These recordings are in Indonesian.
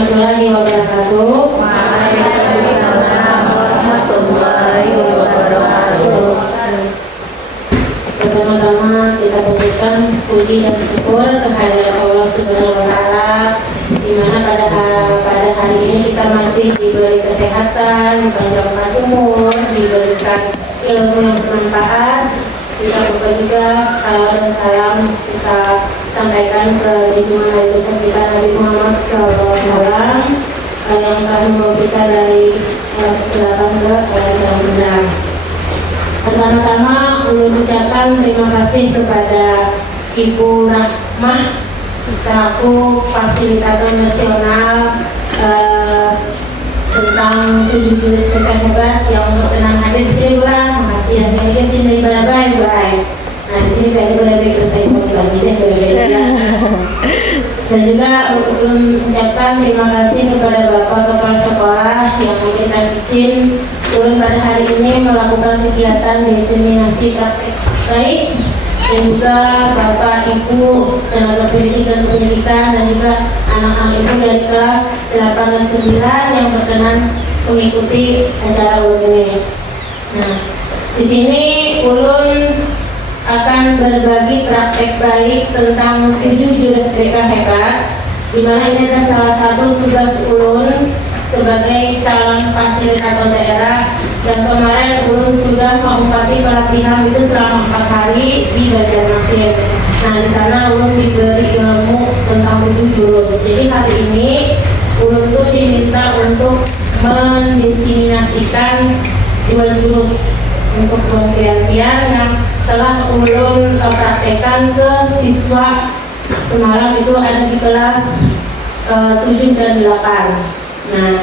warahmatullahi wabarakatuh. Waalaikumsalam warahmatullahi wabarakatuh. Pertama-tama kita berikan puji dan syukur kehadirat Allah Subhanahu wa Ta'ala, di mana pada hari ini kita masih diberi kesehatan, panjang umur, diberikan ilmu yang bermanfaat. Kita juga salam dan salam kita sampaikan ke junjungan Nabi besar kita Nabi Muhammad SAW yang telah membawa kita dari kegelapan ke yang benar. Pertama-tama mengucapkan terima kasih kepada Ibu Rahmah selaku fasilitator nasional tentang 7 jurus PK hebat yang berkenan hadir di sini. Makasih ya, ini sini dari baik. Nah di sini kayaknya boleh selesai lagi saya dan juga mengucapkan terima kasih kepada Bapak Kepala Sekolah yang memberikan izin turun pada hari ini melakukan kegiatan diseminasi praktek baik, dan juga Bapak Ibu tenaga pendidik dan pendidikan, dan juga anak-anak Ibu dari kelas 8 dan 9 yang berkenan mengikuti acara ulun ini. Nah, di sini ulun akan berbagi praktek baik tentang 7 jurus BK hebat, di mana ini adalah salah satu tugas ulun sebagai calon fasilitator daerah, dan kemarin ulun sudah mengumpati pelatihan itu selama 4 hari di Banjarmasin. Nah di sana ulun diberi ilmu tentang 7 jurus. Jadi hari ini ulun tuh diminta untuk mendiseminasikan 2 jurus untuk penelitian yang telah ulun praktekkan ke siswa semalam itu ada di kelas 7 dan 8. Nah,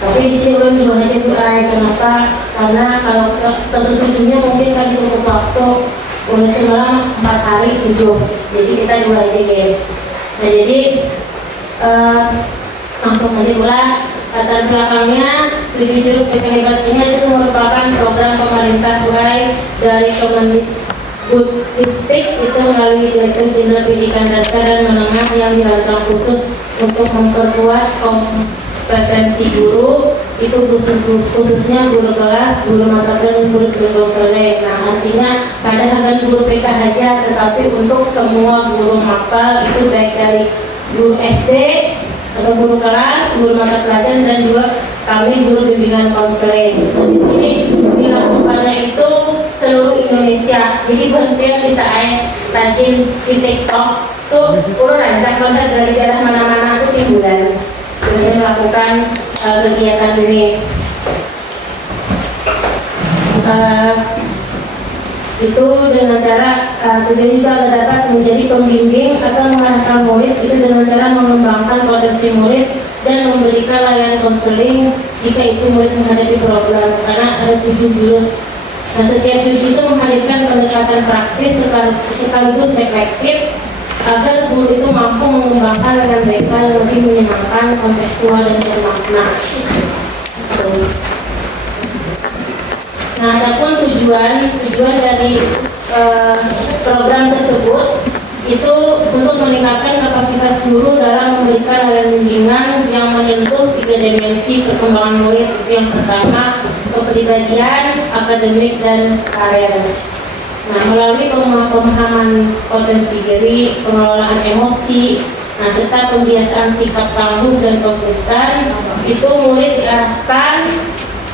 tapi sih ulun juga hanya doa. Kenapa? Karena kalau ketujuhnya mungkin kan cukup waktu ulun semalam 4 hari 7. Jadi kita 2 aja guys. Nah jadi langsung aja pula latar belakangnya 7 jurus PK hebat ini itu merupakan program pemerintah Buai dari Kemendikbudristek itu melalui Direktur Jenderal Pendidikan Dasar dan Menengah yang dirancang khusus untuk memperkuat kompetensi guru, itu khususnya guru kelas, guru mata pelajaran, guru konseling. Nah artinya kadang akan guru PK saja, tetapi untuk semua guru mapel itu baik dari guru SD atau guru kelas, guru mata pelajaran, dan juga kami guru bimbingan konseling. Nah, di sini dilakukannya itu seluruh Indonesia. Jadi berhentian bisa rajin di TikTok tuh urut rancang konten dari daerah mana-mana tuh timbulan. Kemudian melakukan kegiatan ini. Itu dengan cara tujuan juga dapat menjadi pembimbing atau mengarahkan murid itu dengan cara mengembangkan potensi murid dan memberikan layanan konseling jika itu murid menghadapi problem, karena ada 7 jurus. Nah setiap jurus itu menghadirkan pendekatan praktis sekaligus reflektif agar guru itu mampu mengembangkan dengan baik yang lebih menyenangkan, kontekstual dan bermakna. Nah, adapun tujuan dari program tersebut itu untuk meningkatkan kapasitas guru dalam memberikan layanan bimbingan yang menyentuh 3 dimensi perkembangan murid. Itu yang pertama, kepribadian, akademik, dan karir. Nah, melalui pemahaman potensi diri, pengelolaan emosi, nah serta pembiasaan sikap tangguh dan konsisten, itu murid diarahkan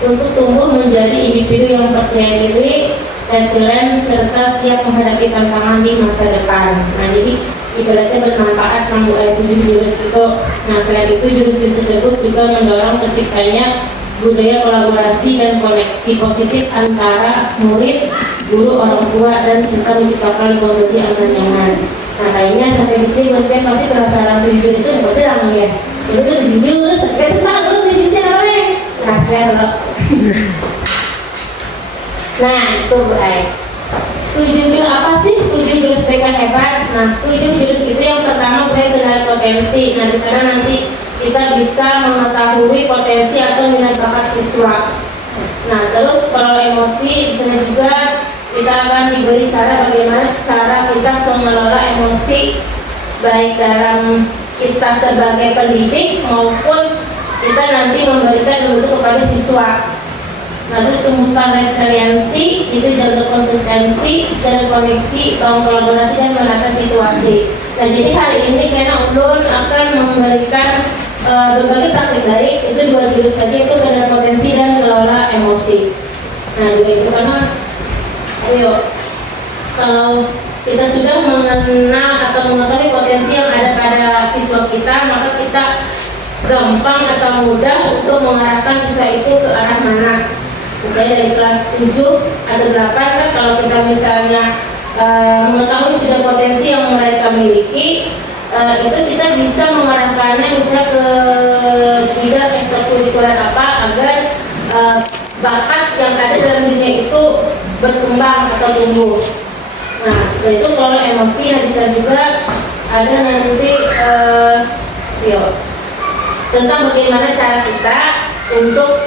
untuk tumbuh menjadi individu yang percaya diri, resilient, serta siap menghadapi tantangan di masa depan. Nah, jadi ibaratnya bermanfaat 7 jurus itu. Nah, selain itu jurus-jurus tersebut juga mendorong terciptanya budaya kolaborasi dan koneksi positif antara murid, guru, orang tua, dan serta menciptakan lingkungan antar nyaman. Nah, kayaknya sampai di sini gue pasti penasaran 7 jurus itu nggak terang ya. Itu 7 jurus, sampai senang lu 7 jurusnya apa ya? Nah, sekarang lo. Nah, itu baik. 7 jurus apa sih? 7 jurus PK hebat. Nah, 7 jurus itu yang pertama gue kenal potensi. Nah, di sana nanti kita bisa mengetahui potensi atau minat bakat siswa. Nah, terus kalau emosi di sana juga kita akan diberi cara bagaimana cara kita mengelola emosi baik dalam kita sebagai pendidik maupun kita nanti memberikan itu kepada siswa. Nah, terus tumbuhkan resiliensi, itu jaga konsistensi dan koneksi, bangun kolaborasi dan menata situasi. Nah, jadi hari ini karena Ulun akan memberikan berbagai praktik baik, itu 2 jurus saja, itu mengenal potensi dan kelola emosi. Nah, juga itu karena ayo kalau kita sudah mengenal atau mengetahui potensi yang ada pada siswa kita, maka kita gampang atau mudah untuk mengarahkan siswa itu ke arah mana. Misalnya dari kelas 7 atau 8 kan, kalau kita misalnya mengetahui sudah potensi yang mereka miliki, itu kita bisa mengarahkannya misalnya ke bidang ekstrakurikuler apa agar bakat yang ada dalam dirinya itu berkembang atau tumbuh. Nah, setelah itu kalau emosi yang bisa juga ada nanti tentang bagaimana cara kita untuk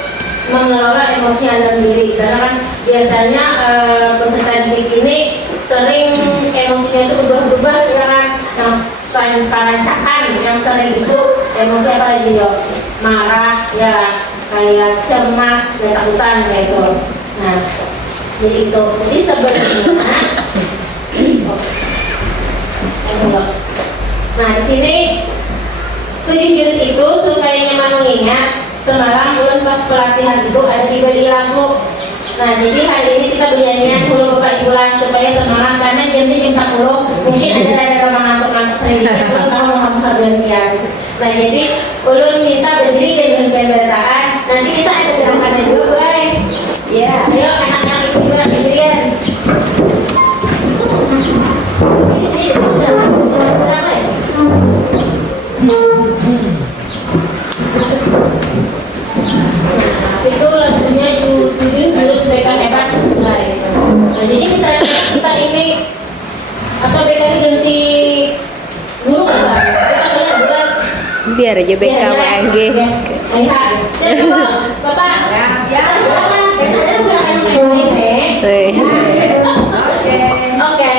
mengelola emosi yang dalam diri, karena kan biasanya peserta didik ini sering emosinya itu berubah-ubah, ya kan, yang perancakan yang sering itu emosi apa lagi yo, marah ya, kayak cemas, ketakutan kayak itu. Nah, jadi itu, jadi sebenarnya nah di sini 7 jurus itu supaya nyaman mengingat. Semalam Ulun pas pelatihan itu ada diberi lagu. Nah, jadi hari ini kita bernyanyian dulu Bapak Ibu lah, supaya semalam karena jamnya jam 10 mungkin ada kamar ngantuk-ngantuk sedikit, Ulun mau menghafal gantian. Nah, jadi Ulun minta berdiri dengan pembertaan. Nanti kita ada gerakannya juga, guys. Ya, ayo anak-anak itu juga berdirian. Di sini gerak-gerak ya. Itu lagunya itu 7 jurus BK hebat. Nah, jadi misalnya kita ini atau BK ganti guru kan, kita kalian bulan Biar aja BK WAG. lihat siapa Bapak ya silakan kita ada gerakan yang lain. Oke.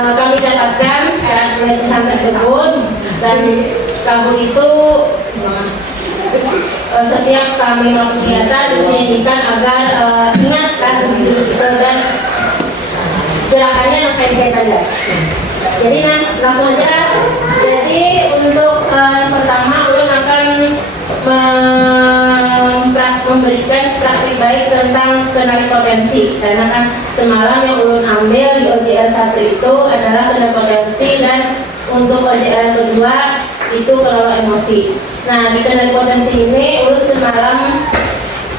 kami dapatkan saat pelatihan tersebut, dan lagu itu setiap kami melakukan kegiatan dinyanyikan agar ingat kan dan gerakannya yang pendek aja. Jadi langsung aja. Jadi untuk pertama ulun akan memberikan praktik baik tentang kenali potensi, karena kan semalam yang ulun ambil di OJR 1 itu adalah kenali potensi, dan untuk OJR kedua itu kelola emosi. Nah, di kenali potensi ini ulun semalam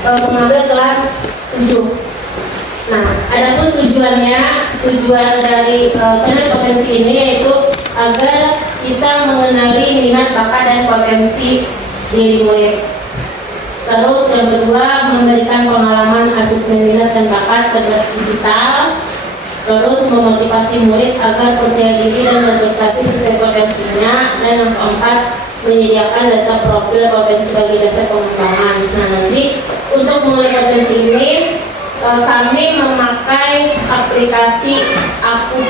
mengambil kelas 7. Nah, adapun tujuan dari kenali potensi ini yaitu agar kita mengenali minat, bakat, dan potensi diri murid. Terus yang kedua, memberikan pengalaman asesmen minat dan bakat berbasis digital. Terus memotivasi murid agar percaya diri dan berprestasi sesuai potensinya. Dan yang keempat, menyediakan data profil potensi bagi dasar pengembangan. Nah, nanti untuk mulai potensi ini kami memakai aplikasi Aku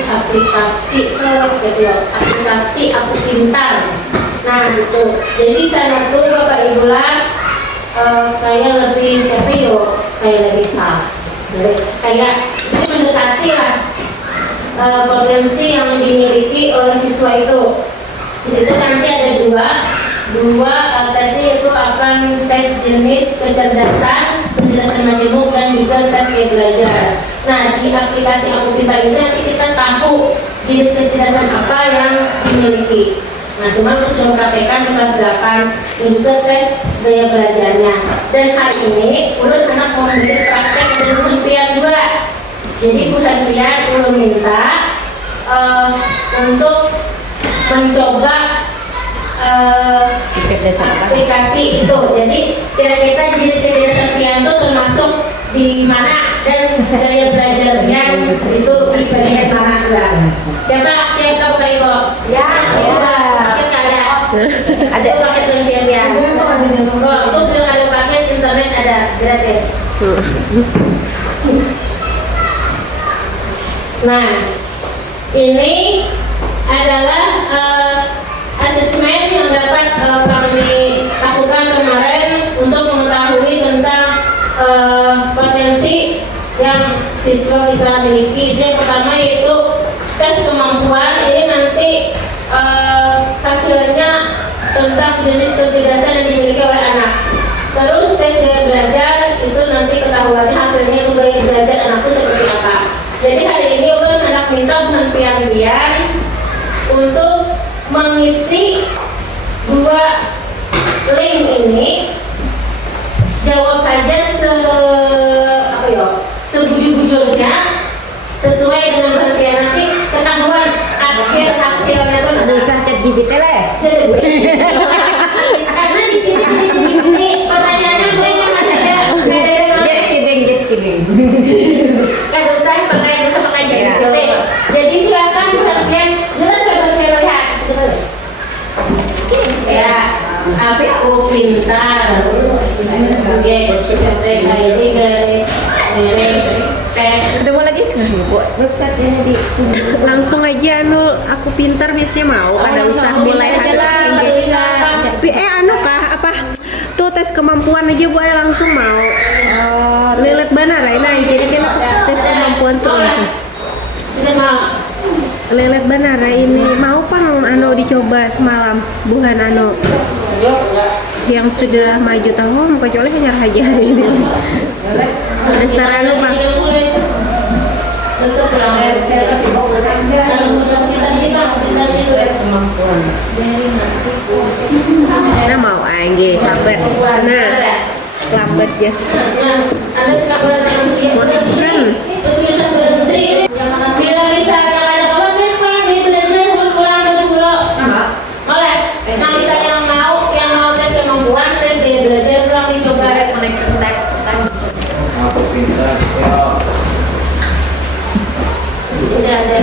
Pintar. Nah, gitu. Jadi saya tuh Bapak Ibu lah, kayak lebih kayak lebih sah. Kayak itu mendekati lah potensi yang dimiliki oleh siswa itu. Di situ nanti ada dua tesnya, yaitu akan tes jenis kecerdasan, penjelasan majemuk, dan juga tes gaya belajar. Nah, di aplikasi Aku Pintar ini nanti kita tahu jenis kecerdasan apa yang dimiliki. Nah, semua harus mempraktekkan di kelas 8 dan juga tes gaya belajarnya. Dan hari ini ulun anak mau memberi praktek dan penelitian juga. Jadi penelitian ulun minta untuk mencoba aplikasi itu. Jadi kira-kira jenis kecerdasan piano termasuk di mana, dan gaya belajarnya itu di bagian mana juga. Siapa Bapak Ibu? Ya. Ada paket penelitian ya. Untuk ada paket internet ada gratis. Nah, ini adalah asesmen yang dapat kami lakukan kemarin untuk mengetahui tentang potensi yang siswa kita miliki. Yang pertama yaitu tes kemampuan. Ini nanti hasilnya tentang jenis kecerdasan yang dimiliki oleh anak. Terus tes gaya belajar itu nanti ketahuannya hasilnya itu gaya belajar anakku seperti apa. Jadi hari ini ulun anak minta penelitian untuk mengisi dua link ini. Jawab saja sebujur-bujurnya sesuai dengan penelitian, nanti ketahuan akhir hasilnya itu. Aduh, usah chat GPT lah ya. Karena di sini jadi pertanyaannya gue yang ada. Just kidding. Kan usah pakai GPT. Jadi silakan penelitian jelas penelitian lihat. Ya, Aku Pintar. Oke, ini guys. Udah mau lagi ke buat website di langsung aja Aku Pintar biasanya mau ada usah mulai apa tuh tes kemampuan aja buat langsung mau lelet benar lah jadi kita tes kemampuan tuh langsung lelet benar ini mau pang dicoba semalam bukan yang sudah maju tahun kecuali hanya aja ini dasar bang Nah mau angge lambat. Nah lambat ya. Bila misalnya ada keluarga sekolah jadi belajar pulang ke pulau. Boleh. Nah misalnya yang mau tes kemampuan, tes dia belajar pulang dicoba tek. Aku Pintar. Udah ada.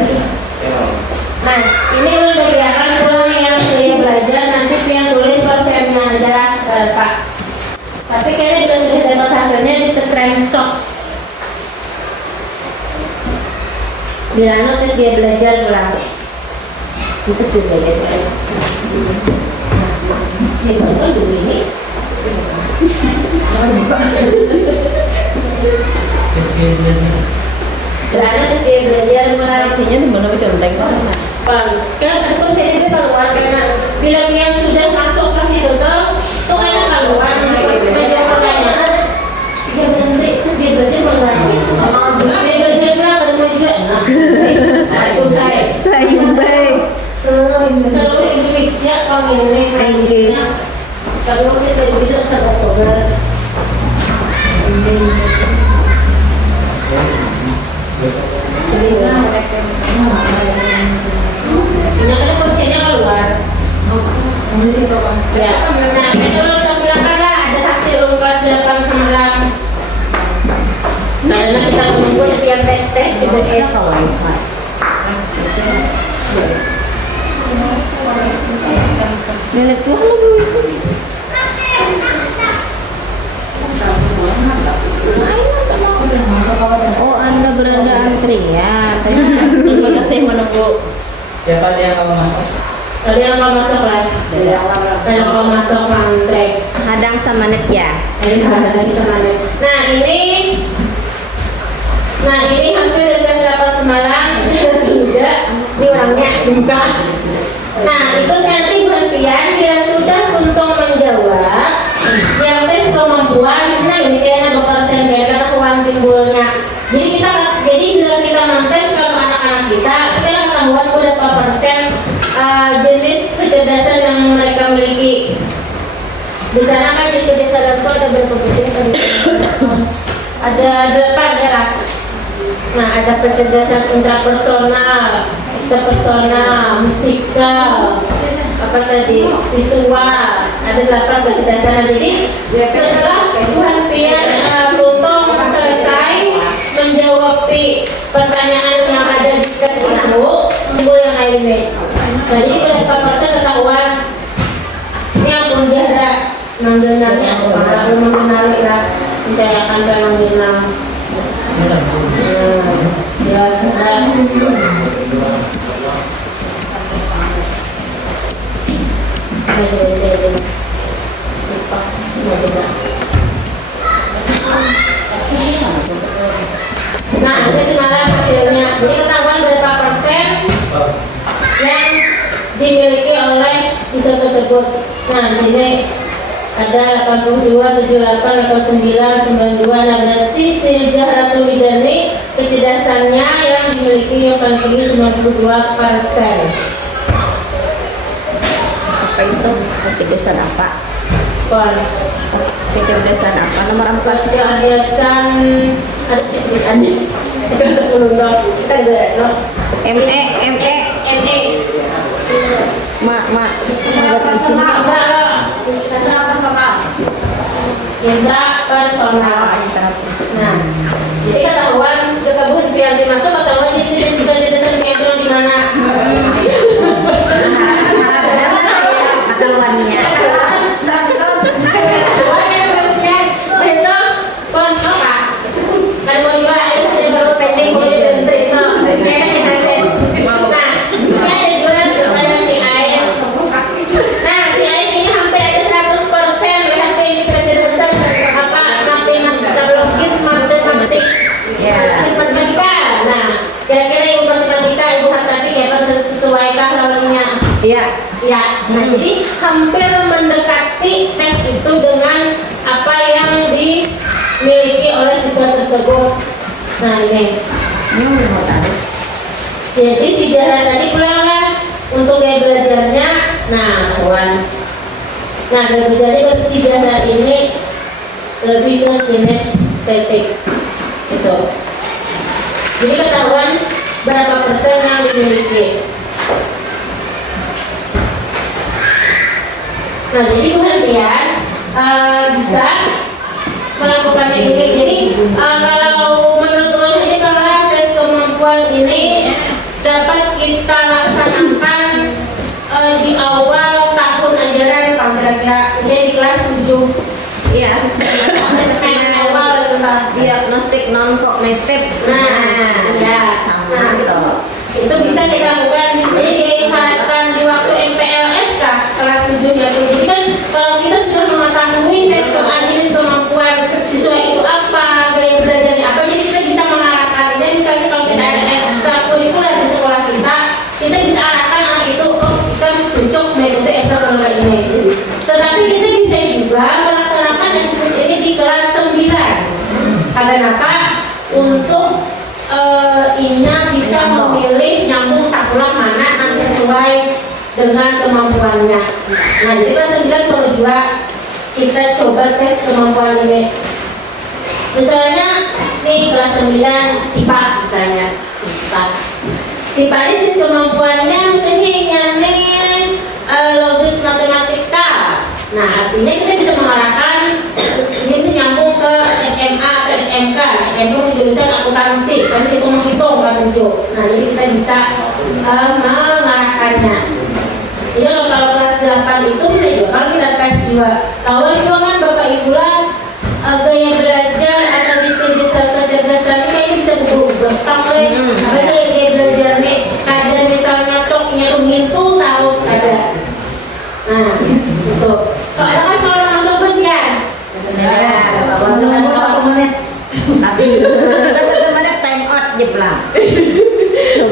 Nah, ini udah kelihatan pulang yang saya belajar, nanti yang tulis persennya aja Pak. Tapi kayaknya sudah dapat hasilnya di screenshot. Bilangnya tes dia belajar pulang. Terus dia belajar. Ya betul dulu ini. Bilangnya tes dia belajar mulai. Isinya di mana conteng orang? Bang, kan persen itu keluar karena bilang yang sudah masuk ke situ tuh kayaknya keluar belajar pertanyaan. Dia berhenti terus dia belajar mengulangi. Dia belajar pulang ada mau juga. Itu baik. Baik. Seluruh Indonesia kalau ini kalau kita dari itu 1 Oktober. Nyatanya persennya keluar. Ya. Nah, kalau tampilan ada hasil kelas 8 sama 8. Karena kita menunggu sekian tes juga ya. Lihat tuh lu. Oh, Anda berada antrian. Terima kasih menunggu. Siapa dia kalau masuk? Tadi yang mau masuk lah. Kalau mau masuk mantrek. Hadang sama net ya. Nah ini hasil dari tes 8 semalam juga ini orangnya buka. Nah itu nanti berhentian dia sudah untung menjawab yang tes kemampuan. Nah ini kayaknya berpersen kayak ketahuan timbulnya. Jadi bila kita mentes kalau anak-anak kita ketahuan berapa persen jenis kecerdasan yang mereka miliki. Di sana kan di kecerdasan itu ada berapa jenis? Ada 8 ya. Nah ada kecerdasan intrapersonal, ekstrapersonal, musikal, apa tadi, visual, ada 8 kecerdasan. Jadi setelah Tuhan Pian Luntong selesai menjawab pertanyaan yang ada di tes itu, timbul yang lainnya. Jadi berapa persen ketahuan? Ini aku jarak menggenalnya apa? Mengenali lah, mencayakan mengenal. Ya, nah, ini semalam hasilnya. Jadi ketahuan berapa persen yang dimiliki oleh siswa tersebut. Nah, di sini ada 82, 78, 89, 92. Nah, berarti Syahratu Widani kecerdasannya yang dimiliki yang paling tinggi 92%. Apa itu? Kecerdasan apa? Pon. Kecerdasan apa? Nomor 4. Kecerdasan ada kecerdasan. Kita harus menunggu. Kita ada no. ME. Ma. Intrapersonal. Nah, jadi ketahuan ketahuan yang dimaksud ketahuan jadi sudah jelaskan metro di mana. Ketahuannya. Ya, nah jadi hampir mendekati tes itu dengan apa yang dimiliki oleh siswa tersebut. Nah ini jadi sejarah tadi pulanglah untuk gaya belajarnya. Nah kawan, nah gaya belajarnya sejarah ini lebih ke kinestetik gitu. Jadi ketahuan berapa persen yang dimiliki. Nah, jadi pengertian bisa melakukan ini. Jadi kalau menurut Tuhan ini kalau tes kemampuan ini dapat kita laksanakan di awal tahun ajaran kira-kira di kelas 7. Iya, asesmen awal tentang diagnostik non kognitif. Nah, ya sama gitu. itu bisa kita lakukan. Jadi diharapkan di waktu MPLS kah kelas 7 ya. Jadi kan kalau kita sudah mengetahui tes jenis kemampuan siswa itu apa, gaya belajarnya apa, jadi kita bisa mengarahkannya. Misalnya kalau kita ada ekstrakurikuler di sekolah kita bisa arahkan anak itu, oh kita cocok mengikuti ekstrakurikuler ini. Tetapi kita bisa juga melaksanakan ekskurs ini di kelas 9. Kenapa? Untuk Ina bisa memilih nyambung sekolah mana yang sesuai dengan kemampuannya. Nah, jadi kelas 9 perlu juga kita coba tes kemampuan ini. Misalnya nih kelas 9 SIPA misalnya, SIPA ini tes kemampuannya misalnya nyanyi logis matematika. Nah, artinya kita bisa mengarahkan ini tuh nyambung ke SMA atau SMK. SMK jurusan akuntansi, kan kita menghitung kan tujuh. Nah, jadi kita bisa mengarahkannya. Jadi kalau kelas 8 itu bisa juga kan kita tes juga. Kalau itu kan Bapak Ibu lah gaya belajar atau diskursus kecerdasan ini kayaknya bisa berubah. Tapi apa gaya belajar nih? Ada misalnya coknya tuh ngintu harus ada. Nah, itu. Soalnya kan kalau langsung benar. Nunggu 1 menit. Tapi 1 menit time out jeplang.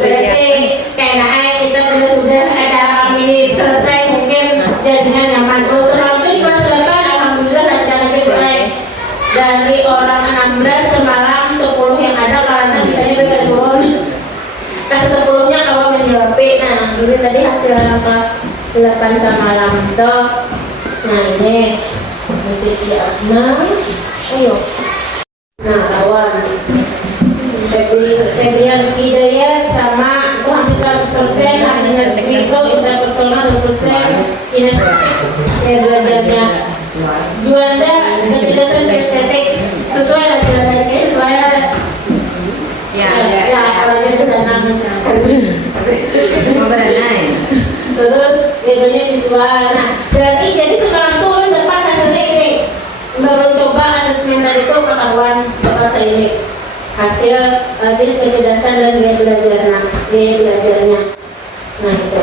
Berarti kayaknya kita sudah acara kami selesai, mungkin jadinya nyaman. Terus selanjutnya di kelas 8 alhamdulillah rencananya baik. Dari orang 16 semalam 10 yang ada karena misalnya bagi turun. Kelas 10-nya kalau menjawab. Nah, ini tadi hasil kelas 8 semalam itu. Nah, ini ayo. Nah, lawan Febrian Hidayat sama itu hampir 100%, hasilnya itu interpersonal 100%, kinestetik ya belajarnya. Juanda kecerdasan estetik sesuai belajarnya sesuai ya orangnya senang Mau berenang. terus videonya visual. Nah, berarti jadi sekarang tuh lo dapat hasilnya ini. Baru coba asesmen tadi itu ketahuan bahasa ini hasil jenis kecerdasan dan gaya belajarnya. Nah itu.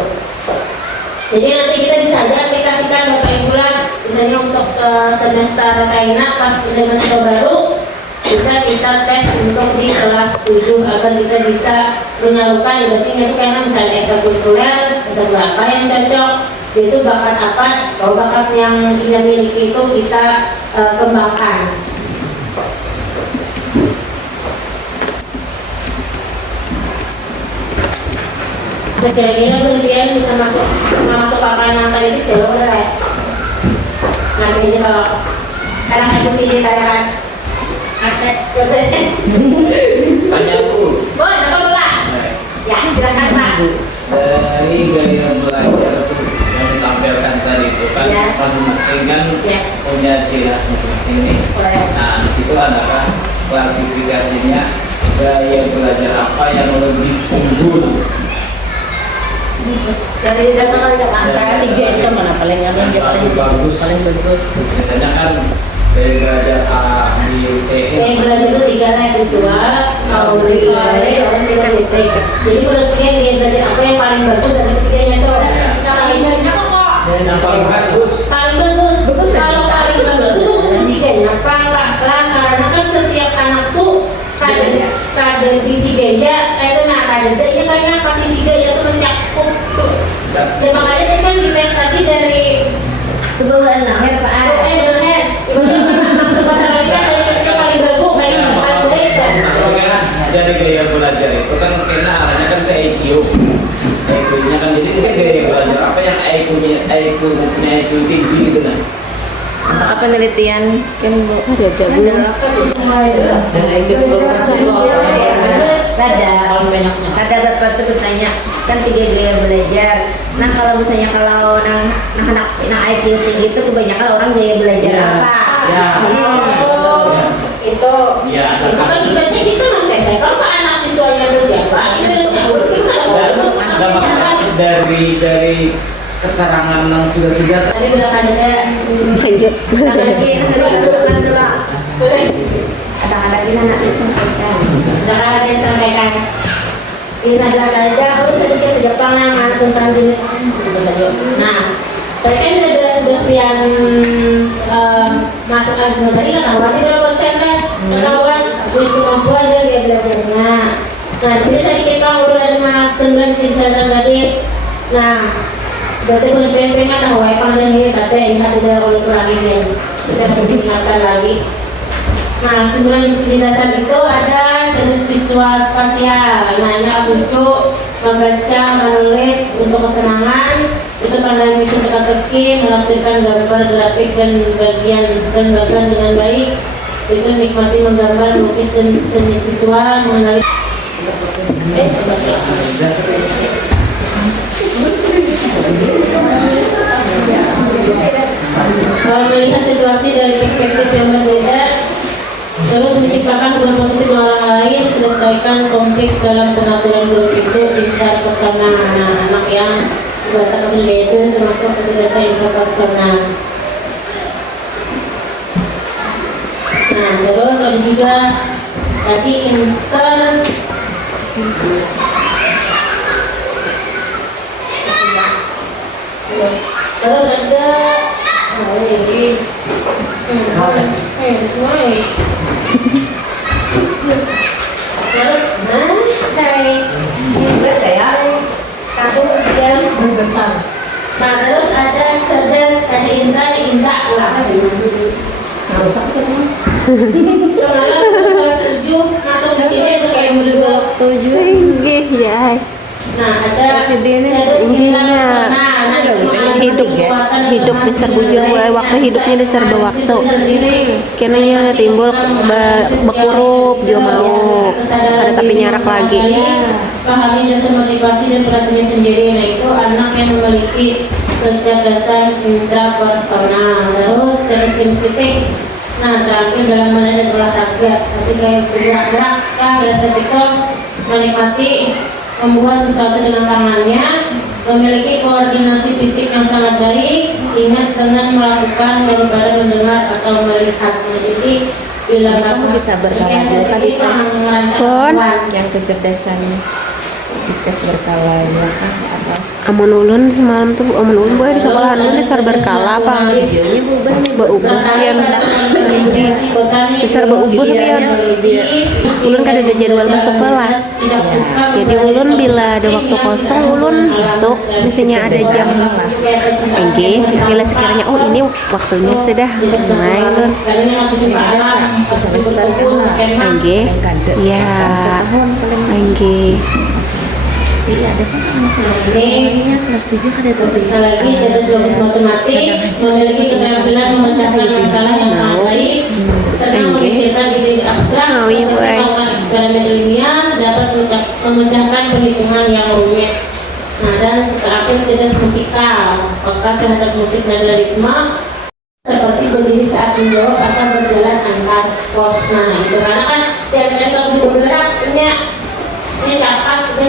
Jadi nanti kita bisa aja aplikasikan Bapak Ibu lah, misalnya untuk semester Kaina pas semester baru bisa kita tes untuk di kelas 7 agar kita bisa menyalurkan ibadahnya itu karena misalnya ekstrakurikuler, apa yang cocok, itu bakat apa, kalau bakat yang kita miliki itu kita kembangkan. Kira-kira kemudian bisa masuk apa yang tadi itu saya udah nanti ini kalau kadang aku sini tanyakan Tanya aku. boleh apa boleh ya silakan Pak. Dari gaya belajar yang ditampilkan tadi itu kan Ya. masing-masing kan Yes. punya ciri khas masing-masing nih. Boleh. Nah, itu adalah klasifikasinya gaya belajar apa yang lebih unggul. Dari data kali data Antara 3 itu mana paling Yang paling bagus. Biasanya kan gaya belajar A, B, C, E. yang belajar itu 3 lah, visual, auditori, dan kinesthetik. Jadi menurutnya dia belajar apa yang paling bagus dari ketiganya tuh? Yang paling banyak kok. Yang paling bagus. Paling bagus. Kalau paling bagus itu ketiganya. Karena kan setiap anak tuh kadang visi gaya, kadang-kadang kayaknya pasti 3 nya tuh mencakup tuh. Dan makanya tadi kan di tes tadi dari kebutuhan lahir Pak. maksud bahasa Arabnya yang paling bagus kayaknya paling baik kan. Jadi gaya belajar itu kan kena arahnya kan ke IQ. IQ-nya kan jadi mungkin gaya belajar apa yang IQ-nya IQ tinggi gitu nah. Apakah penelitian kan Bu ada jago ada bapak tuh bertanya kan 3 gaya belajar. Nah kalau misalnya kalau anak IQ tinggi itu kebanyakan orang gaya belajar apa? Ya. Itu Ya, itu kan ibaratnya kita ngetes kalau Pak anak siswanya itu siapa itu kita dari keterangan yang sudah tadi udah ada Lanjut. ada lagi anak disampaikan udah ada yang sampaikan di negara aja terus sedikit ke Jepang yang tentang jenis. Nah, tadi kan sudah yang masuk ke semua tadi kan awal 3% kan, ketahuan wis kemampuan dia belajarnya. Nah, di sini sedikit kalau dari mas 9 kesehatan tadi. Nah, berarti punya kan tahu ya pandang ini tapi ini tidak oleh kurangin yang kita pergunakan lagi. Nah, 9 penjelasan itu ada jenis visual spasial. Nah, ini untuk membaca, menulis untuk kesenangan. Itu pandang visual teka-teki, menafsirkan gambar grafik dan bagian dengan baik. Itu nikmati menggambar, melukis dan seni visual, mengenali. Melihat situasi dari perspektif yang berbeda, terus menciptakan hubungan positif dengan orang lain, selesaikan konflik dalam pengaturan grup itu lintas personal. Nah, anak yang bahasa ketiga itu termasuk kecerdasan interpersonal. Nah, terus ada juga tadi terus ada ini terus ada cerdas tadi indah lah setuju masuk di sini supaya berdua ya. nah ada hidup di serbu jawa waktu hidupnya di serba waktu kenanya timbul bekurup dia mau ada tapi nyarak lagi pahami dasar motivasi dan perhatiannya sendiri. Nah, itu anak yang memiliki kecerdasan intrapersonal. Terus dari kinestetik, nah terampil dalam mana dan olahraga masih kayak bergerak-gerak kan biasa itu menikmati membuat sesuatu dengan tangannya, memiliki koordinasi fisik yang sangat baik, ingat dengan melakukan daripada mendengar atau melihat. Jadi bila Kamu bisa berkala dulu kan di tes Pon yang kecerdasan di tes berkala ya kan atas amun ulun semalam tuh amun ulun boleh di sekolahan ulun dasar berkala apa videonya berubah nih berubah pian dasar berubah pian ulun kan ada jadwal masuk kelas jadi ulun bila ada waktu kosong ulun masuk misalnya ada jam bila sekiranya oh ini waktunya sudah main ulun ada sesemester kan angge ya angge iya ada kan ini kelas 7 kan ada tadi lagi cerdas logis matematik, memiliki keterampilan memecahkan masalah yang sangat baik, sedang memikirkan ide abstrak, melakukan eksperimen ilmiah, dapat memecahkan perhitungan yang rumit. Nah, dan terakhir cerdas musikal, peka terhadap musik dan ritme, seperti berdiri saat menjawab atau berjalan antar pos. Nah, itu karena kan setiap metode bergerak ini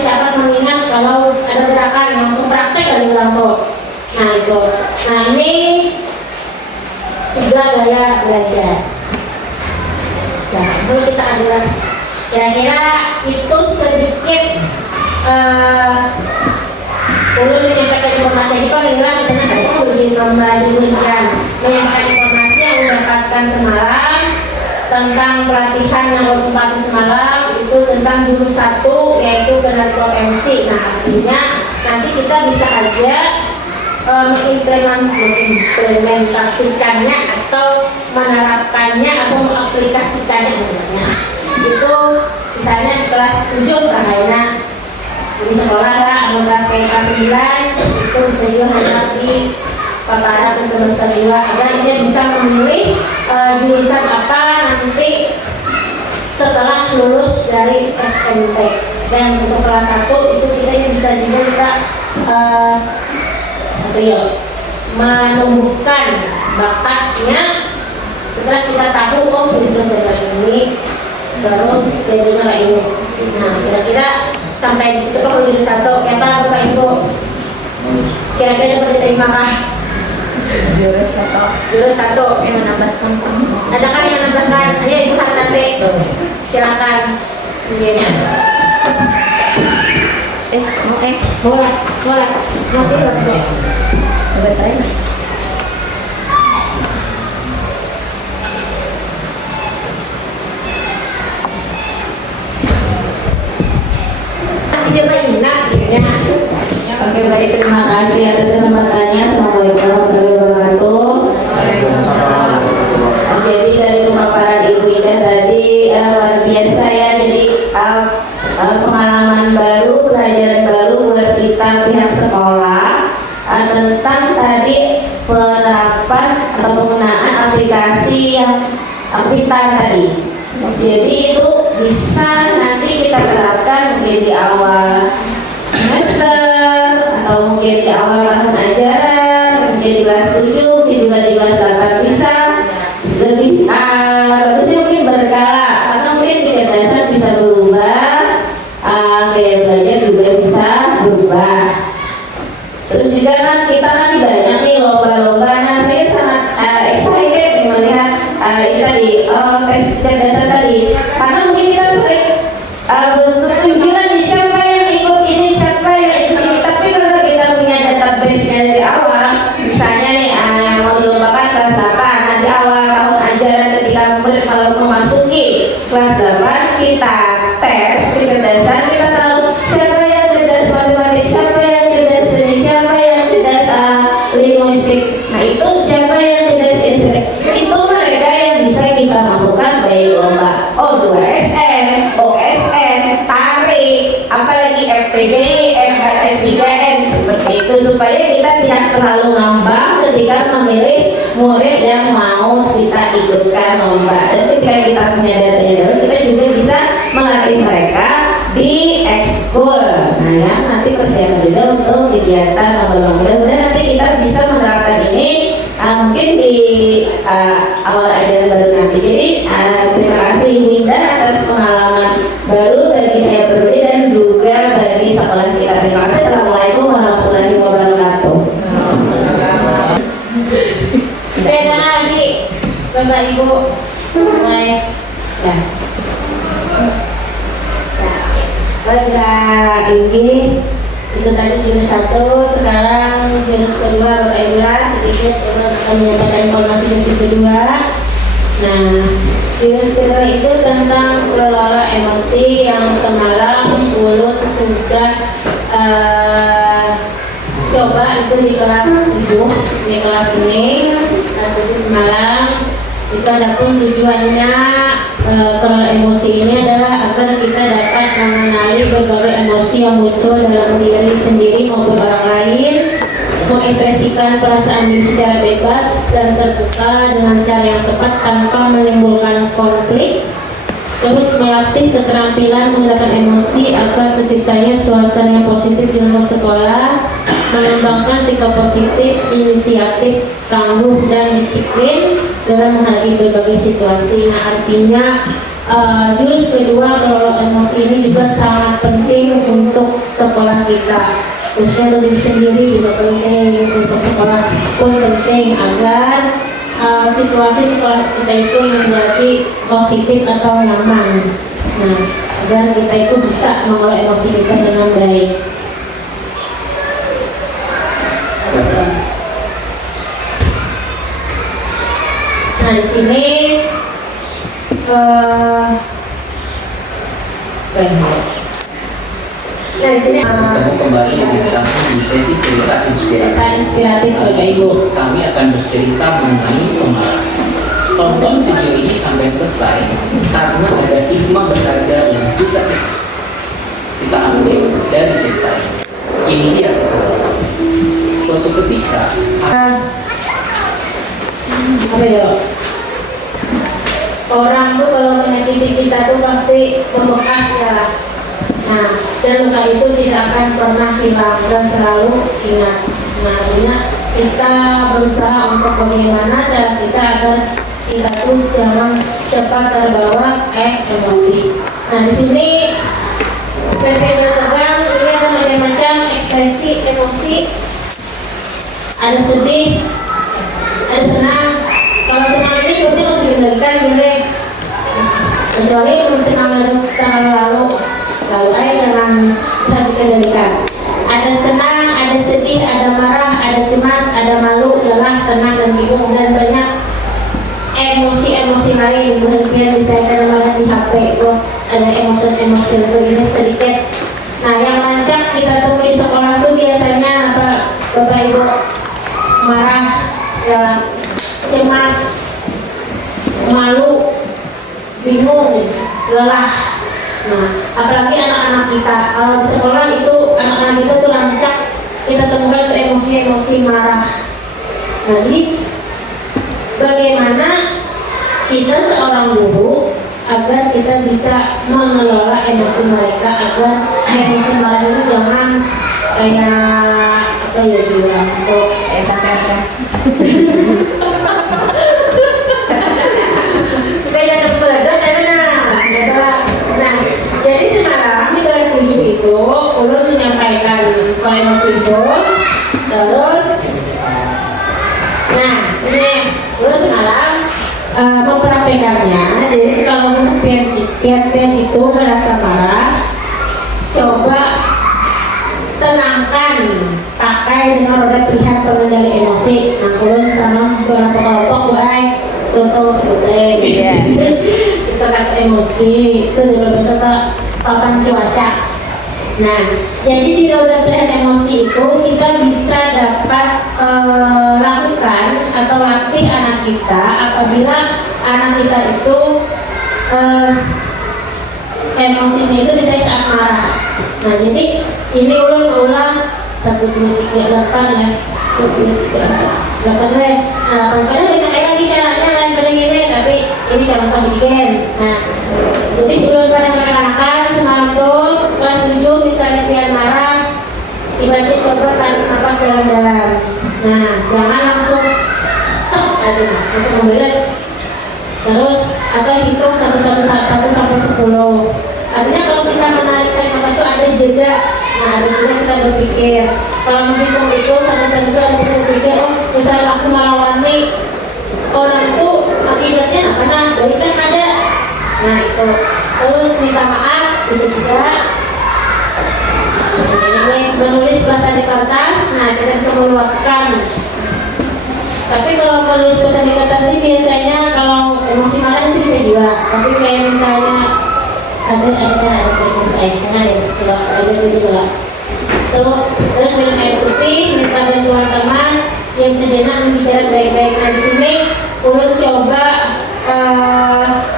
dapat mengingat kalau ada gerakan yang untuk praktek dari kelompok. Nah itu, nah ini 3 gaya belajar. Nah itu kita adalah kira-kira itu sedikit ulun menyampaikan informasi ini paling enggak misalnya kamu begini membagi ujian menyampaikan informasi yang mendapatkan semalam tentang pelatihan yang bertempat semalam itu tentang jurus 1 yaitu penarikan MC. Nah artinya nanti kita bisa aja mengimplementasikannya atau menerapkannya atau mengaplikasikannya sebenarnya. Itu misalnya di kelas 7 karena di sekolah lah kelas kelas 9 itu bisa juga hanya di paparan ke semester 2 agar dia bisa memilih jurusan apa nanti setelah lulus dari SMP. Dan untuk kelas 1 itu kita bisa juga menumbuhkan bakatnya setelah kita tahu oh jurusan ini terus jadinya kayak ini. Nah kira-kira sampai di situ kalau jurus 1 kata Bapak Ibu kira-kira dapat diterima kah? jurus 1 yang menambahkan ada kan yang menambahkan ayo Ibu Hartati silakan. Bola, bola, mati loh. Baterai. Dia main nasibnya. Oke, baik, Terima kasih atas kesempatannya. Assalamualaikum warahmatullahi wabarakatuh. Jadi dari pemaparan Ibu Ida tadi luar biasa ya. Jadi pengalaman baru, pelajaran baru buat kita pihak sekolah tentang tadi penerapan atau penggunaan aplikasi yang pintar tadi. Jadi itu bisa nanti kita terapkan mungkin di awal semester atau mungkin di awal tahun ajaran, mungkin di kelas 7, mungkin juga di kelas 8 bisa lebih bagusnya mungkin berkala karena mungkin kecerdasan bisa berubah, gaya belajar juga bisa berubah. Terus juga kan kita kan banyak nih lomba-lomba. Nah saya sangat excited nih melihat itu tadi tes kecerdasan tadi karena mungkin kita sering bertujuan di siapa yang ikut ini, siapa yang ikut ini. Tapi kalau kita punya database-nya dari awal, misalnya nih yang mau dilombakan kelas 8, nah di awal tahun ajaran ketika murid kalau memasuki kelas 8 kita tes kecerdasan, kita tahu siapa yang cerdas matematik, siapa yang cerdas seni, siapa yang cerdas linguistik. Nah itu siapa yang cerdas estetik, itu mereka yang bisa kita masukkan baik lomba O2SM, OSN, tarik, apalagi FPG, MKS3M seperti itu supaya kita tidak terlalu ngambang ketika memilih murid yang mau kita ikutkan lomba. Dan ketika kita punya datanya dulu, kita juga bisa melatih mereka di ekskul. Nah ya, nanti persiapan juga untuk kegiatan lomba-lomba. Mudah-mudahan nanti kita bisa menerapkan ini mungkin di awal ajaran baru nanti. Jadi terima kasih Ibu Indah atas pengalaman baru bagi saya pribadi dan juga bagi sekolah kita. Terima kasih. Assalamualaikum warahmatullahi wabarakatuh. Saya lagi Bapak Ibu mulai ya. Pada ini itu tadi jurus 1, sekarang jurus kedua Bapak Ibu sedikit akan menyampaikan informasi jurus kedua. Nah, jurus kedua itu tentang kelola emosi yang semalam Ulun sudah coba itu di kelas 7, di kelas ini semalam itu adapun tujuannya kelola emosi ini adalah agar kita dapat mengenali berbagai emosi yang muncul dalam diri sendiri maupun orang lain, mengekspresikan perasaan diri secara bebas dan terbuka dengan cara yang tepat tanpa menimbulkan konflik, terus melatih keterampilan menggunakan emosi agar terciptanya suasana yang positif di lingkungan sekolah, mengembangkan sikap positif, inisiatif, tangguh dan disiplin dalam menghadapi berbagai situasi. Nah artinya jurus kedua kelola emosi ini juga sangat penting untuk sekolah kita, khususnya untuk diri sendiri juga penting, untuk sekolah pun penting agar situasi sekolah kita itu menjadi positif atau nyaman. Nah agar kita itu bisa mengelola emosi kita dengan baik. Nah di sini nah di sini Kamu kembali di sesi cerita inspiratif Bapak Ibu. Kami akan bercerita mengenai pengalaman. Tonton video ini sampai selesai karena ada hikmah berharga yang bisa kita ambil dari cerita ini. Ini dia kesalahan. Suatu ketika apa ya? Orang tuh kalau menyakiti kita tuh pasti membekas ya. Nah, dan luka itu tidak akan pernah hilang dan selalu ingat. Nah, ingat kita berusaha untuk bagaimana cara kita agar kita tuh jangan cepat terbawa emosi. Nah, di sini PPJ tegang ini ada macam-macam ekspresi emosi. Ada sedih, ada senang. Kalau senang ini berarti harus dikendalikan jelek. Kecuali senang tahun lalu aja jangan bisa dikendalikan. emosi begini sedikit. Nah, yang rancak kita temui di sekolah tuh biasanya apa? Bapak Ibu marah, ya, cemas, malu, bingung, lelah. Nah, apalagi anak-anak kita. Kalau di sekolah itu anak-anak kita tuh rancak kita temukan tuh emosi-emosi marah. Nah, jadi bagaimana kita seorang guru agar kita bisa mengelola emosi mereka agar emosi mereka itu jangan kayak apa ya bilang tuh supaya jangan belajar nah jadi sekarang di kelas 7 itu ulun menyampaikan kalau emosi itu terus nah ini ulun semalam mempraktekannya. Jadi kalau pian itu merasa marah, coba tenangkan, pakai dengan roda pilihan pengendali emosi. Nah, ulun sama beberapa kelompok baik contoh seperti kita kata emosi itu dalam bentuk papan cuaca. Nah, jadi di roda pilihan emosi itu kita bisa dapat lakukan atau latih anak kita apabila anak kita itu emosinya itu bisa saat marah. Nah, jadi ini ulang 1, 2, 3, 8 ya. 8 ya. Nah, kadang banyak lagi caranya lain pada gini, tapi ini cara pembikin. Nah, jadi tujuan pada anak-anak semalam tuh kelas 7 misalnya pian marah, tiba-tiba coba tarik nafas dalam-dalam. Nah, jangan langsung langsung memberes. Terus atau hitung 1 sampai 10. Artinya kalau kita menarik nafas itu ada jeda. Nah, ada jeda kita berpikir. Kalau menghitung itu 1 sampai 10 ada berpikir, oh misalnya aku melawan orang itu akibatnya apa? Nah, jadi kan ada. Nah itu. Terus minta maaf bisa juga. Ini menulis bahasa di kertas. Nah, kita bisa meluapkan. Tapi kalau menulis pesan di kertas ini biasanya kalau emosi marah itu bisa juga. Tapi kayak misalnya ada emosi airnya ya, kalau ada juga. Terus minum air putih, minta bantuan teman yang sejenak bicara baik-baik. Nah di sini ulun coba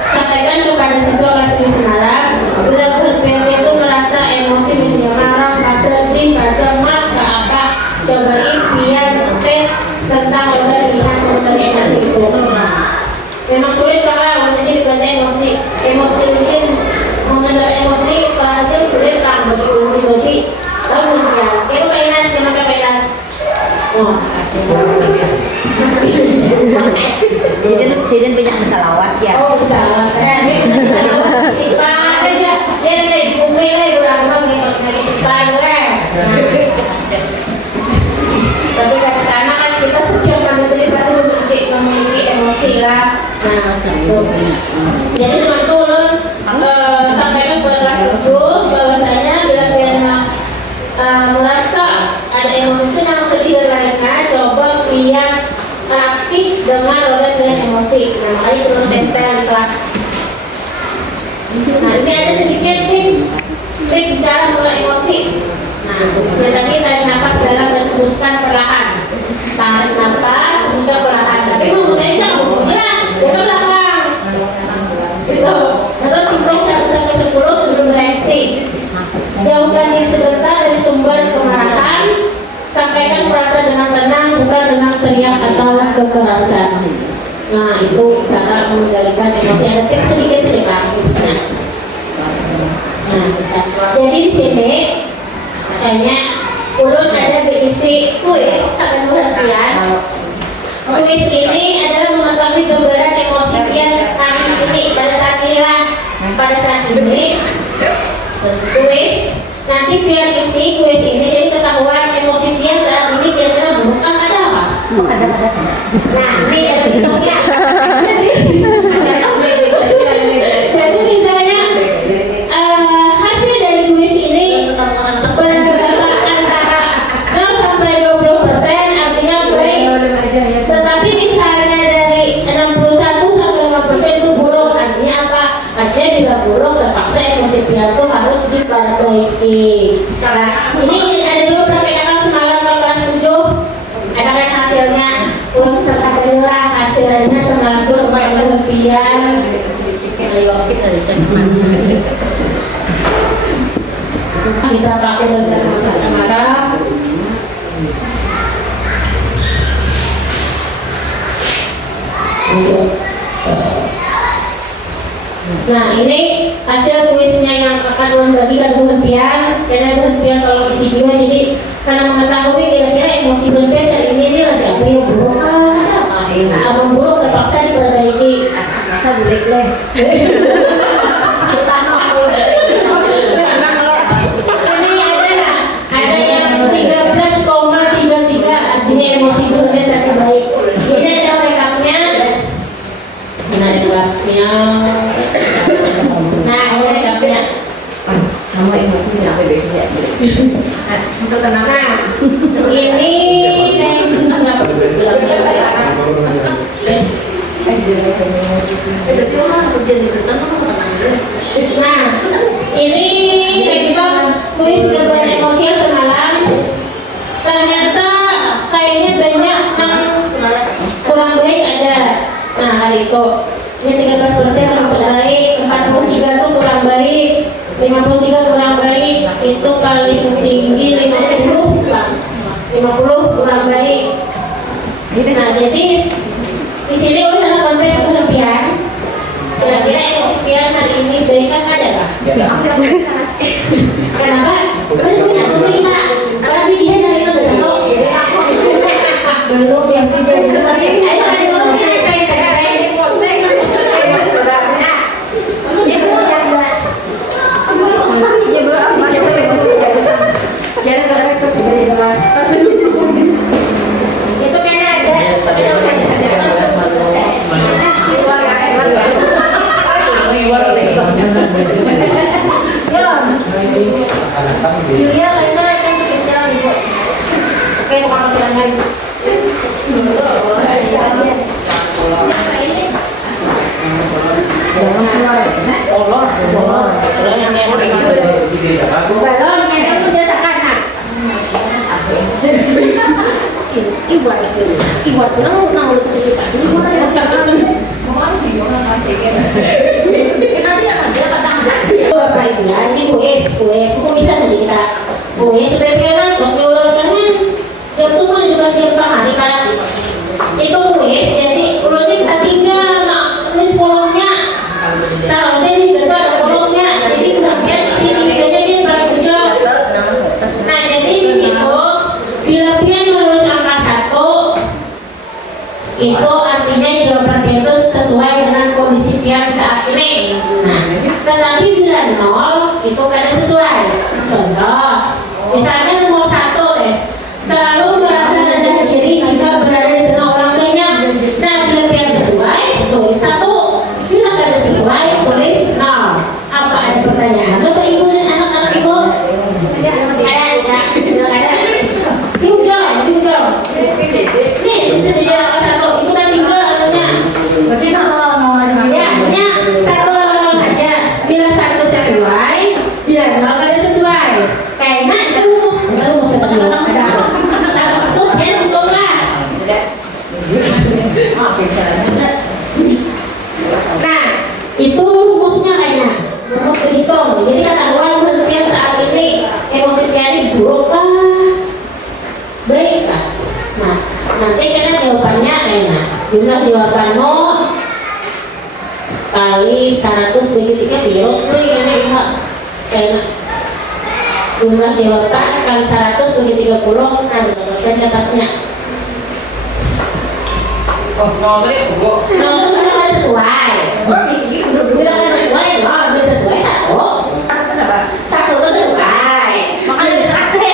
sampaikan kepada siswa kelas 7 semalam. Udah berpikir itu merasa emosi misalnya marah, sedih, cemas, apa. Cobain biar tes tentang roda pilihan mengenai emosi itu. Memang sulit kalau nanti diganti emosi mungkin mengenai emosi perhatian sulit kan bagi namun ya itu Inas gimana Kak Inas? Oh Sidin banyak bersalawat ya. oh bersalawat ini bersalawat siapa aja ya nih bumi lah udah lama dari depan lah. Tapi karena kan kita setiap manusia pasti memiliki emosi lah. Nah itu jadi cuma itu ulun sampaikan kepada kelas 7 bahwasanya bila merasa ada emosi yang sedih dan lainnya, coba biar aktif dengan roda pilihan emosi. Nah makanya turun tempel di kelas. Nah ini ada sedikit tips cara mengelola emosi. Nah seperti tadi tarik nafas dalam dan hembuskan perlahan. Tarik nafas, hembuskan perlahan. Tapi hembusnya bisa ya ke belakang. Gitu. Terus hitung 1 sampai 10 sebelum bereaksi. Jauhkan diri sebentar dari sumber kemarahan. Sampaikan perasaan dengan tenang, bukan dengan teriak atau kekerasan. Nah itu cara mengendalikan emosi. Ada tips sedikit nih Pak tipsnya. Nah bisa. Jadi di sini makanya ulun ada berisi kuis akan perhatian. Kuis ini adalah mengetahui gambaran emosi yang kami ini pada saat ini. Kuis nanti biar isi kuis ini jadi ketahuan emosi dia saat ini kira-kira buruk ada apa? Ada. Nah ini ada hitungnya. Jadi misalnya hasil dari kuis ini berbeda antara 0 sampai 20% artinya baik. Tetapi misalnya dari 61 sampai 5% itu buruk artinya apa? Artinya bila buruk terpaksa emosi rupiah tuh harus diperbaiki. Karena ini ada juga praktek semalam ke kelas 7, ada kan hasilnya, belum terkasihlah hasilnya 900 rupiah. Bisa pakai dalam bahasa Arab. Nah, ini hasil kuisnya yang akan membagikan rupiah. Karena rupiah kalau isi jiwa, jadi karena mengetahui kira-kira emosi rupiah saat ini lagi apa yang buruk, apa buruk terpaksa diperbaiki. Masa bulik deh. Ada yang 13,33, artinya emosi rupiah sangat baik. Ini ada rekapnya. Nah, ada rekapnya. Nah, ini rekapnya. Kamu emosi apa biasanya? Untuk tenang. Nah, ini nah, ini juga kuis gabungan emosi yang semalam. Ternyata kayaknya banyak yang kurang baik ada. Nah, hari itu ini 13% yang baik, 43 tuh kurang baik, 53 kurang baik, itu paling tinggi 50 lah. 50 kurang baik. Nah, jadi di sini udah konteks rupiah. Kira-kira emosi rupiah hari ini baik kan ada nggak? Kenapa? Benar dulu kita. Berarti dia dari itu satu. Belum yang tiga seperti. Ayo ada emosi itu kan ada. Julia karena kan spesial ibu. Oke, bukan bilang lagi. Balon yang menjelaskan nak. Ibuat nang seperti tadi. Bapak ibu ya, ini kuis kok bisa nanti kita kuis sebenarnya waktu ulangkan itu pun juga tiap hari kalau itu kuis jadi ulangnya kita tinggal nulis kolomnya seharusnya ini juga ada kolomnya jadi kemudian si tiganya dia berujung. Nah jadi di situ bila dia menulis angka 1 itu artinya jawabannya itu sesuai dengan kondisi pian saat ini. Nah, tetapi bila 0 itu kada sesuai. Contoh, misalnya nomor 1 selalu merasa rendah diri jika berada di tengah orang banyak. Nah, bila pian sesuai, tulis 1. Bila kada sesuai, tulis 0. Apa ada pertanyaan? Coba ibu dan anak-anak ibu. Ada. Ibu jawab. Nih, bisa dijawab 1. Itu kan 3 artinya. Berarti 1 mau ada. Ya, artinya 1 lawan 0 aja. Bila 1 sesuai, bila 0 kada sesuai. Kayaknya itu rumus seperti itu. Ada 1 ya untuk lah. Nah, itu rumusnya kayaknya. Rumus berhitung. Jadi kata orang berpikiran saat ini emosi piani buruk kah? Baik kah? Nah, nanti kena jawabannya kayaknya jumlah jawabanmu kali 100 bagi 3 biru tuh ini kayaknya jumlah jawaban kali 100 bagi 30 nah saya dapatnya nol tadi bu. nah itu kan sesuai bila kan sesuai lebih sesuai 1 tuh sesuai makanya dikasih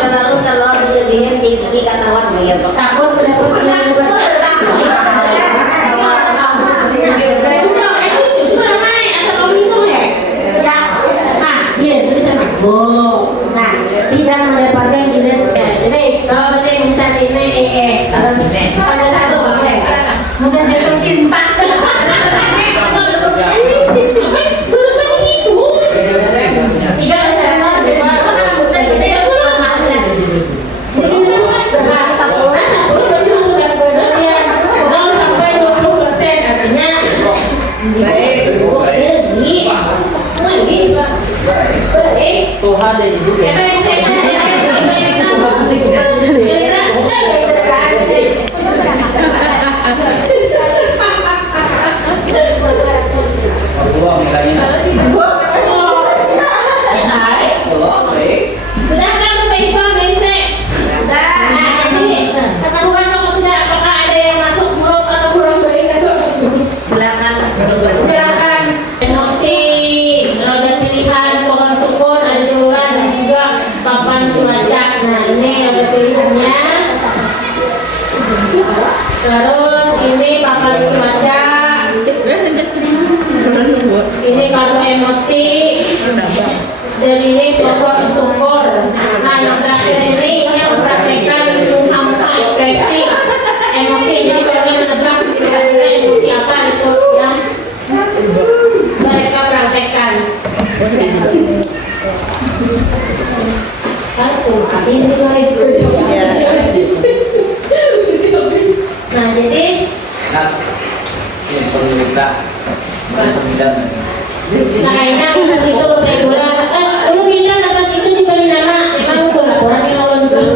Selalu telur dia tinggi ketahuan bayar. takut benar-benar yang nah, tidak mendapatkan tidak. Jadi kalau berarti bisa ini harus pada 1 pakai. Mungkin jatuh cinta. Tuhan deh ibu ya. Berdua nilainya. Sudah kan Pak Ivan, Mense? Nah, jadi ketahuan dong sudah apakah ada yang masuk grup atau kurang baik atau Silakan. silakan. Emosi, roda pilihan, pohon sukun, ada juga dan juga papan cuaca. Nah, ini roda pilihannya. Terus ini papan cuaca. Ini kalau emosi. Dan ini pohon sukun. Nah, yang terakhir ini yang mempraktekkan hampa ekspresi emosi. Jadi kalau menebak kira-kira emosi apa itu yang mereka praktekkan. Nah, jadi Nas, yang perlu kita berpindah. nah kayaknya atas itu bergula. Lu bilang atas itu diberi nama. Emang udah laporan yang lawan dulu.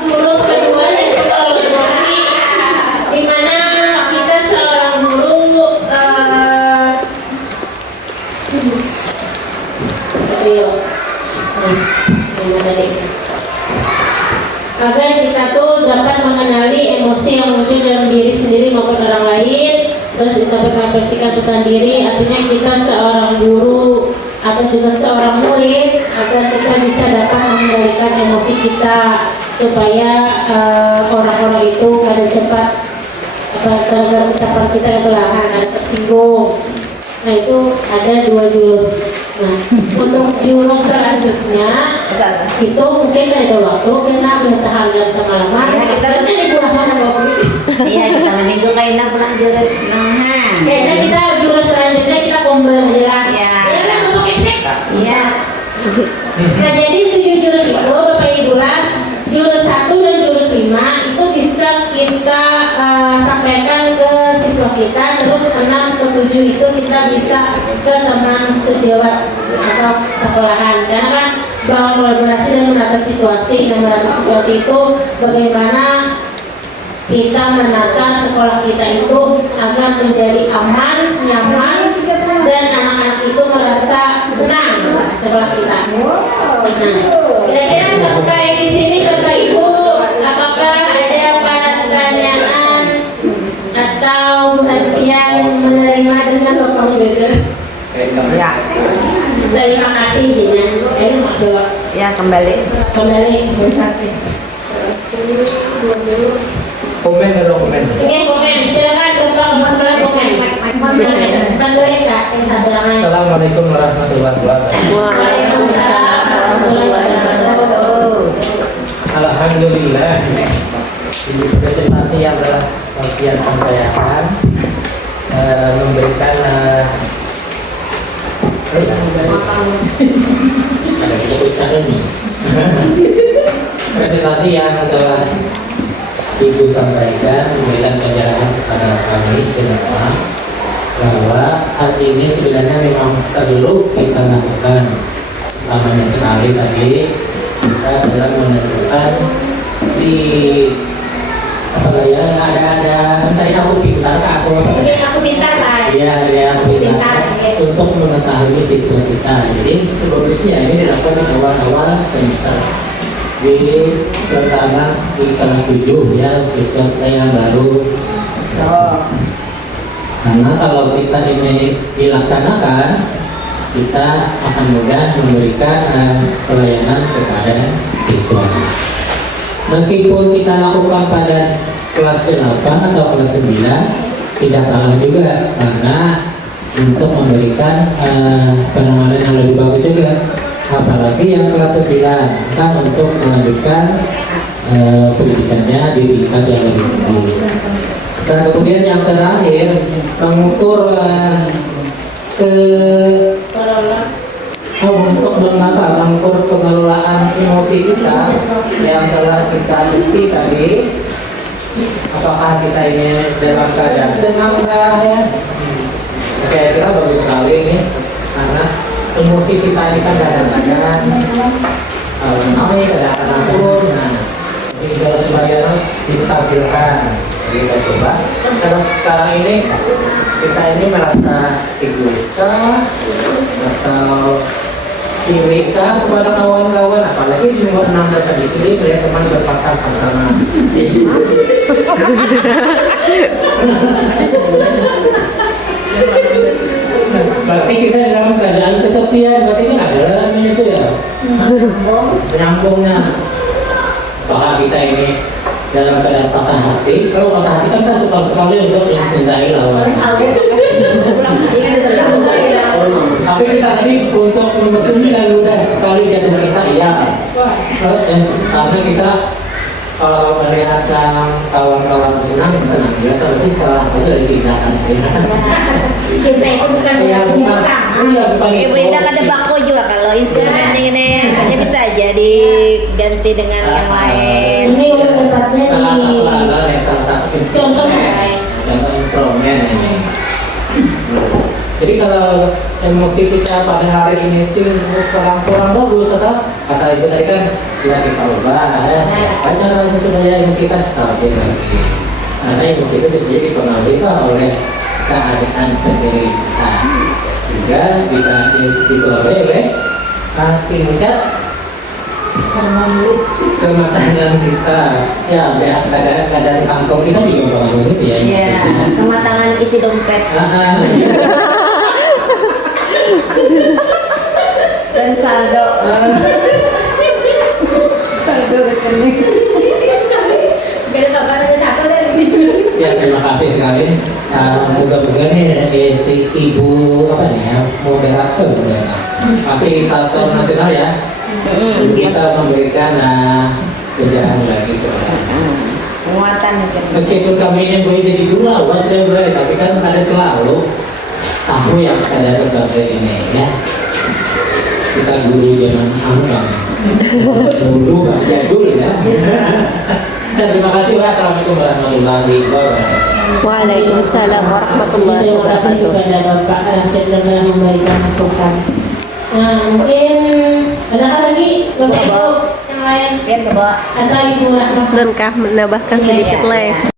Lulus kedua itu kalau emosi, di mana kita seorang guru agar kita tuh dapat mengenali emosi yang muncul dalam diri sendiri maupun orang lain, terus kita mengekspresikan pesan diri. Artinya kita seorang guru atau juga seorang murid agar kita bisa dapat mengendalikan emosi kita supaya orang-orang itu pada cepat gara-gara ucapan kita yang belahan ada tersinggung. Nah itu ada 2 jurus. Nah untuk jurus selanjutnya itu mungkin ada waktu karena seharian semalaman karena di bulan mana Iya, kita minggu kayaknya pulang jurus. Nah, kayaknya kita jurus selanjutnya kita kumpul aja lah. Iya. Ya kan untuk eksek. iya. Nah jadi 7 jurus itu Bapak Ibu lah, jurus 1 dan jurus 5 itu bisa kita sampaikan ke siswa kita, terus 6 ke 7 itu kita bisa ke teman sejawat atau sekolahan. Karena kan bahwa kolaborasi dan menata situasi, dan menata situasi itu bagaimana kita menata sekolah kita itu agar menjadi aman, nyaman, dan anak-anak itu merasa senang sekolah kita. Nah, kira-kira sampai di sini Bapak Ibu, apakah ada pertanyaan atau yang menerima dengan Bapak Ibu? Ya. Terima kasih Dina. Maksud Ya, kembali. terima kasih. Komen dong komen. Oke, komen. Silakan Bapak Bapak komen. Panduin Kak, Assalamualaikum warahmatullahi wabarakatuh. Waalaikumsalam warahmatullahi wabarakatuh. Alhamdulillah di presentasi yang telah Sofian sampaikan memberikan ada keputusan ini presentasi yang telah Ibu sampaikan memberikan penjelasan kepada kami semua bahwa hal ini sebenarnya memang perlu kita lakukan. Utamanya sekali tadi kita adalah menentukan di apa ya ada entah aku pintar Kak, aku Mungkin aku minta Pak. iya aku pintar untuk mengetahui siswa kita. Jadi sebagusnya ini dilakukan di awal-awal semester di pertama di kelas 7 ya, siswa kita yang baru. Karena kalau kita ini dilaksanakan, kita akan mudah memberikan pelayanan kepada siswa. Meskipun kita lakukan pada kelas 8 atau kelas 9, tidak salah juga, karena untuk memberikan penanganan yang lebih bagus juga. Apalagi yang kelas 9 kan untuk melanjutkan pendidikannya di tingkat yang lebih tinggi. Dan kemudian yang terakhir mengukur untuk mengukur pengelolaan emosi kita yang telah kita isi tadi. apakah kita ini dalam keadaan senang enggak ya? Saya kira bagus sekali ini karena emosi kita ini kan kadang-kadang naik, kadang-kadang turun. Nah, ini segala semuanya distabilkan. Jadi kita coba. Kalau sekarang ini kita ini merasa egois kah? Atau iri kah kepada kawan-kawan? Apalagi di umur 16 tadi ini melihat teman berpasang-pasangan. Berarti kita dalam keadaan kesepian, berarti kan ada namanya itu ya. Menyambungnya. Apakah kita ini dalam keadaan patah hati? Kalau patah hati kan kita suka sekali untuk mencintai lawan. Tapi kita tadi untuk mesin dan mudah sekali jatuh kita iya. Karena kita kalau melihat kawan-kawan senang juga, tapi salah satu dari tindakan. Cinta itu bukan Iya, bukan. Iya, bukan Ibu itu. Indah ada bako juga kalau instrumen ini hanya bisa aja diganti dengan yang lain. Ini udah dapatnya Salah di satu adalah salah satu contoh instrumen. Contoh instrumen ini. Jadi kalau emosi kita pada hari ini itu kurang bagus, atau kata ibu tadi kan ya kita ubah ya. Baca supaya emosi kita stabil lagi. Karena emosi itu bisa dipengaruhi oleh keadaan sendiri kita. Juga kita dipengaruhi oleh tingkat kematangan kita. Ya, keadaan kantong kita juga mempengaruhi ya. Iya, kematangan isi dompet dan saldo. Saldo rekening. beda kabarnya satu deh. Ya, terima kasih sekali. Moga-moga nih si ibu apa nih ya, moderator fasilitator nasional ya, bisa memberikan pencerahan lagi kepada Penguatan meskipun kami ini boleh jadi dulu awas dan boleh, tapi kan ada selalu tamu yang ada seperti ini ya. Kita guru zaman Ambang, dulu Pak Jadul ya. Terima kasih Pak. Assalamualaikum warahmatullahi wabarakatuh. Waalaikumsalam warahmatullahi Terima kasih wabarakatuh. kepada Bapak Rasid yang telah memberikan masukan. Nah, mungkin adakah lagi Bapak Ibu yang lain biar bawa atau Ibu Rahma? Bukankah menambahkan sedikit leh?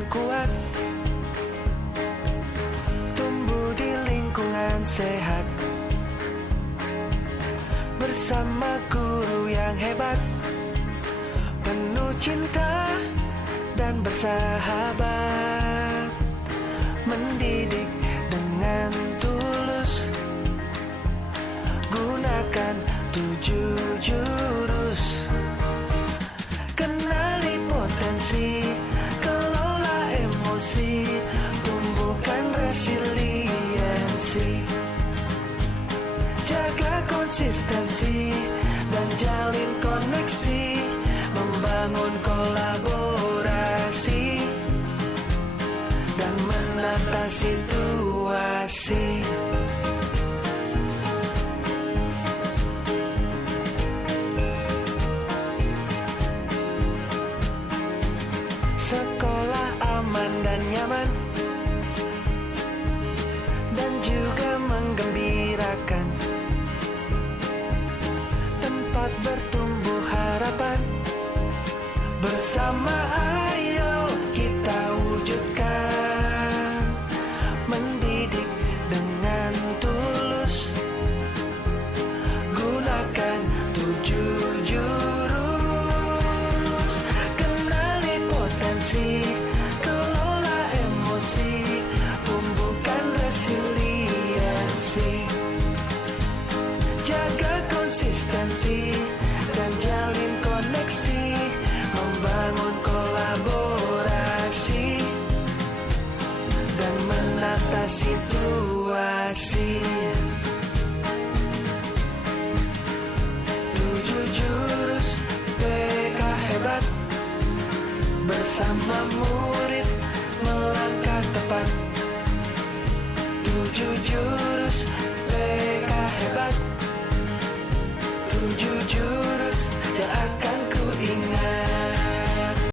dan kuat, tumbuh di lingkungan sehat, bersama guru yang hebat, penuh cinta dan bersahabat, mendidik dengan tulus, gunakan 7 jurus. Kenali potensi, kelola emosi, tumbuhkan resiliensi, jaga konsistensi dan jalin koneksi, membangun kolaborasi dan menata situasi. Sekolah aman dan nyaman, dan juga menggembirakan, tempat bertumbuh harapan. Bersama ayo kita wujudkan, mendidik dengan tulus, gunakan 7 jurus. Kenali potensi, kelola emosi, tumbuhkan resiliensi, jaga konsistensi dan jalin koneksi, membangun kolaborasi dan menata situasi. 7 jurus PK hebat, bersama murid melangkah tepat. 7 jurus PK hebat, 7 jurus yang akan ku ingat.